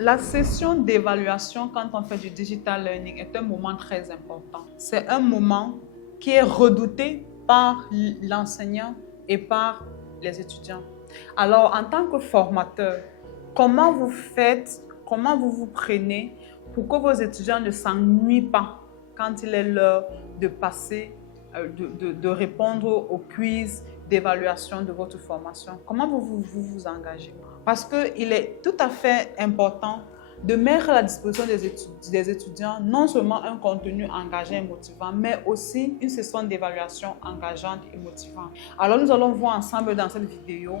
La session d'évaluation quand on fait du digital learning est un moment très important. C'est un moment qui est redouté par l'enseignant et par les étudiants. Alors, en tant que formateur, comment vous faites, comment vous vous prenez pour que vos étudiants ne s'ennuient pas quand il est l'heure de passer, de répondre au quiz d'évaluation de votre formation? Comment vous engagez? Parce qu'il est tout à fait important de mettre à la disposition des étudiants non seulement un contenu engageant et motivant, mais aussi une session d'évaluation engageante et motivante. Alors nous allons voir ensemble dans cette vidéo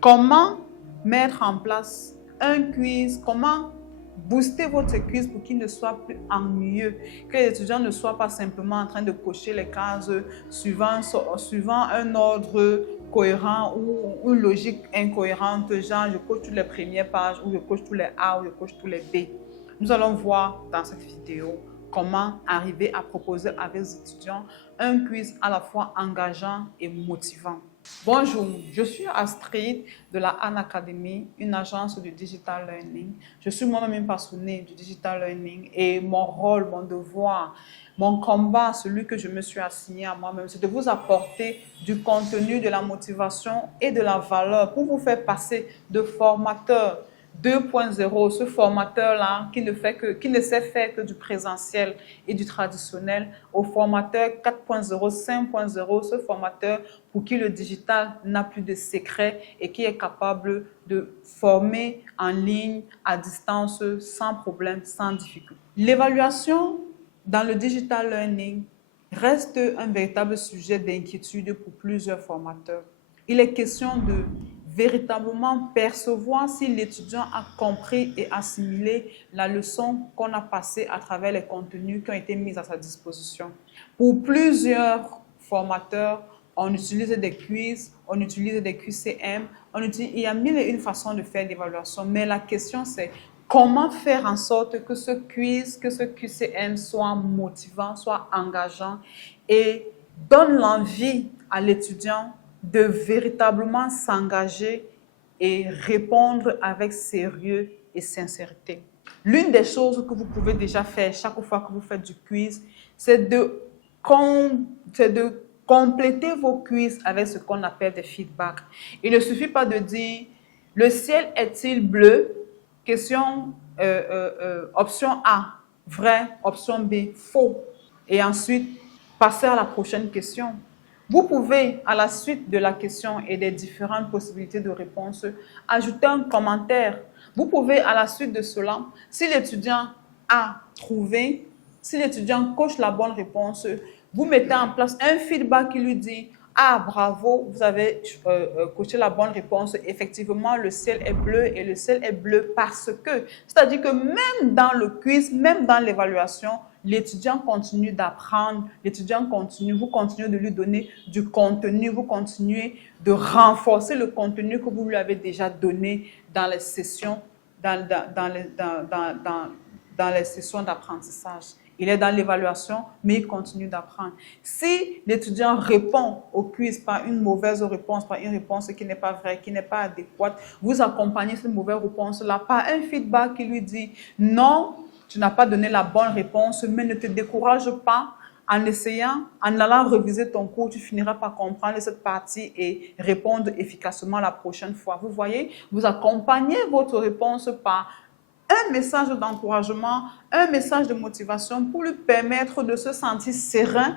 comment mettre en place un quiz, comment booster votre quiz pour qu'il ne soit plus ennuyeux, que les étudiants ne soient pas simplement en train de cocher les cases suivant un ordre cohérent ou une logique incohérente, genre je coche toutes les premières pages ou je coche tous les A ou je coche tous les B. Nous allons voir dans cette vidéo comment arriver à proposer à vos étudiants un quiz à la fois engageant et motivant. Bonjour, je suis Astrid de la Han Academy, une agence de digital learning. Je suis moi-même passionnée du digital learning et mon rôle, mon devoir, mon combat, celui que je me suis assigné à moi-même, c'est de vous apporter du contenu, de la motivation et de la valeur pour vous faire passer de formateur 2.0, ce formateur-là qui ne sait faire que du présentiel et du traditionnel, au formateur 4.0, 5.0, ce formateur pour qui le digital n'a plus de secret et qui est capable de former en ligne, à distance, sans problème, sans difficulté. L'évaluation dans le digital learning reste un véritable sujet d'inquiétude pour plusieurs formateurs. Il est question de véritablement percevoir si l'étudiant a compris et assimilé la leçon qu'on a passée à travers les contenus qui ont été mis à sa disposition. Pour plusieurs formateurs, on utilise des quiz, on utilise des QCM, il y a mille et une façons de faire l'évaluation, mais la question c'est comment faire en sorte que ce quiz, que ce QCM soit motivant, soit engageant et donne l'envie à l'étudiant de véritablement s'engager et répondre avec sérieux et sincérité. L'une des choses que vous pouvez déjà faire chaque fois que vous faites du quiz, c'est de compléter vos quiz avec ce qu'on appelle des feedbacks. Il ne suffit pas de dire « Le ciel est-il bleu ?» Question option A, vrai, option B, faux. Et ensuite, passer à la prochaine question. Vous pouvez, à la suite de la question et des différentes possibilités de réponse, ajouter un commentaire. Vous pouvez, à la suite de cela, si l'étudiant a trouvé, si l'étudiant coche la bonne réponse, vous mettez en place un feedback qui lui dit « Ah, bravo, vous avez coché la bonne réponse. Effectivement, le ciel est bleu et le ciel est bleu parce que… » C'est-à-dire que même dans le quiz, même dans l'évaluation, l'étudiant continue d'apprendre, l'étudiant continue, vous continuez de lui donner du contenu, vous continuez de renforcer le contenu que vous lui avez déjà donné dans les sessions, dans les sessions d'apprentissage. Il est dans l'évaluation, mais il continue d'apprendre. Si l'étudiant répond au quiz par une mauvaise réponse, par une réponse qui n'est pas vraie, qui n'est pas adéquate, vous accompagnez cette mauvaise réponse-là par un feedback qui lui dit « Non, tu n'as pas donné la bonne réponse, mais ne te décourage pas. En essayant, en allant reviser ton cours, tu finiras par comprendre cette partie et répondre efficacement la prochaine fois. » Vous voyez, vous accompagnez votre réponse par un message d'encouragement, un message de motivation pour lui permettre de se sentir serein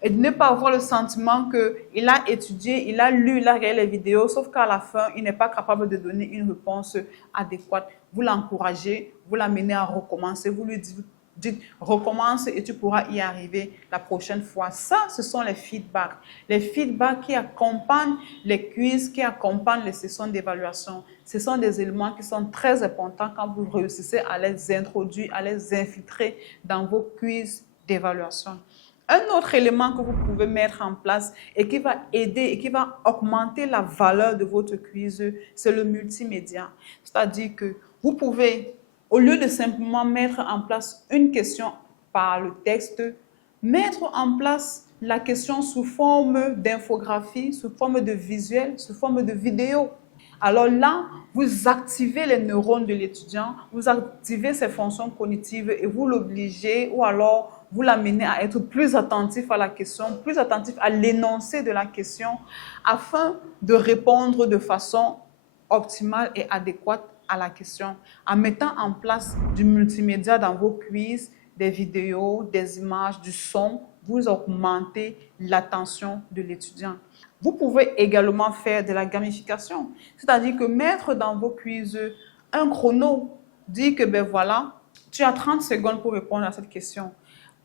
et de ne pas avoir le sentiment qu'il a étudié, il a lu, il a regardé les vidéos, sauf qu'à la fin, il n'est pas capable de donner une réponse adéquate. Vous l'encouragez, vous l'amenez à recommencer, vous lui dites recommence et tu pourras y arriver la prochaine fois. Ça, ce sont les feedbacks. Les feedbacks qui accompagnent les quiz, qui accompagnent les sessions d'évaluation. Ce sont des éléments qui sont très importants quand vous réussissez à les introduire, à les infiltrer dans vos quiz d'évaluation. Un autre élément que vous pouvez mettre en place et qui va aider et qui va augmenter la valeur de votre quiz, c'est le multimédia. C'est-à-dire que vous pouvez, au lieu de simplement mettre en place une question par le texte, mettre en place la question sous forme d'infographie, sous forme de visuel, sous forme de vidéo. Alors là, vous activez les neurones de l'étudiant, vous activez ses fonctions cognitives et vous l'obligez ou alors vous l'amenez à être plus attentif à la question, plus attentif à l'énoncé de la question afin de répondre de façon optimale et adéquate à la question. En mettant en place du multimédia dans vos quiz, des vidéos, des images, du son, vous augmentez l'attention de l'étudiant. Vous pouvez également faire de la gamification, c'est-à-dire que mettre dans vos quiz un chrono, dire que ben voilà, tu as 30 secondes pour répondre à cette question.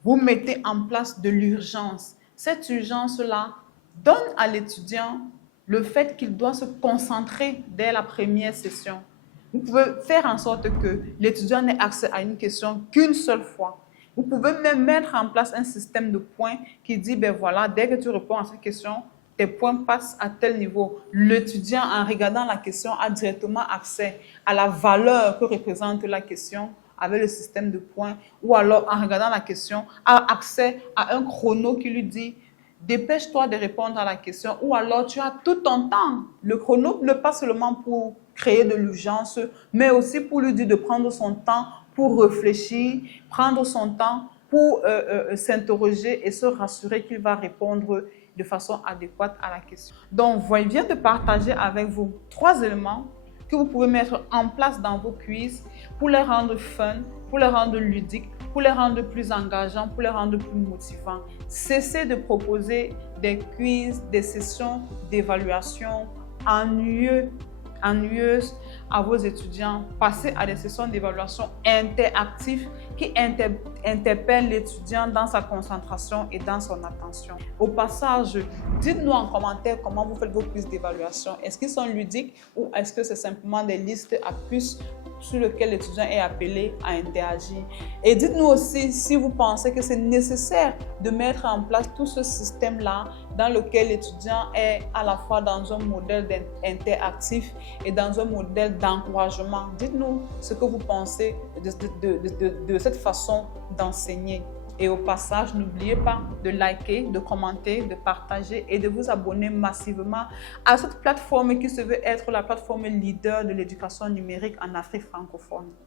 Vous mettez en place de l'urgence. Cette urgence-là donne à l'étudiant le fait qu'il doit se concentrer dès la première session. Vous pouvez faire en sorte que l'étudiant n'ait accès à une question qu'une seule fois. Vous pouvez même mettre en place un système de points qui dit, ben voilà, dès que tu réponds à cette question, tes points passent à tel niveau. L'étudiant, en regardant la question, a directement accès à la valeur que représente la question avec le système de points, ou alors en regardant la question, a accès à un chrono qui lui dit dépêche-toi de répondre à la question, ou alors tu as tout ton temps. Le chrono n'est pas seulement pour créer de l'urgence, mais aussi pour lui dire de prendre son temps pour réfléchir, prendre son temps pour s'interroger et se rassurer qu'il va répondre de façon adéquate à la question. Donc, je viens de partager avec vous 3 éléments que vous pouvez mettre en place dans vos quiz pour les rendre fun, pour les rendre ludiques, pour les rendre plus engageants, pour les rendre plus motivants. Cessez de proposer des quiz, des sessions d'évaluation ennuyeuses à vos étudiants. Passez à des sessions d'évaluation interactives qui interpellent l'étudiant dans sa concentration et dans son attention. Au passage, dites-nous en commentaire comment vous faites vos quiz d'évaluation. Est-ce qu'ils sont ludiques ou est-ce que c'est simplement des listes à puces sur lesquelles l'étudiant est appelé à interagir? Et dites-nous aussi si vous pensez que c'est nécessaire de mettre en place tout ce système-là dans lequel l'étudiant est à la fois dans un modèle interactif et dans un modèle d'encouragement. Dites-nous ce que vous pensez de cette façon d'enseigner. Et au passage, n'oubliez pas de liker, de commenter, de partager et de vous abonner massivement à cette plateforme qui se veut être la plateforme leader de l'éducation numérique en Afrique francophone.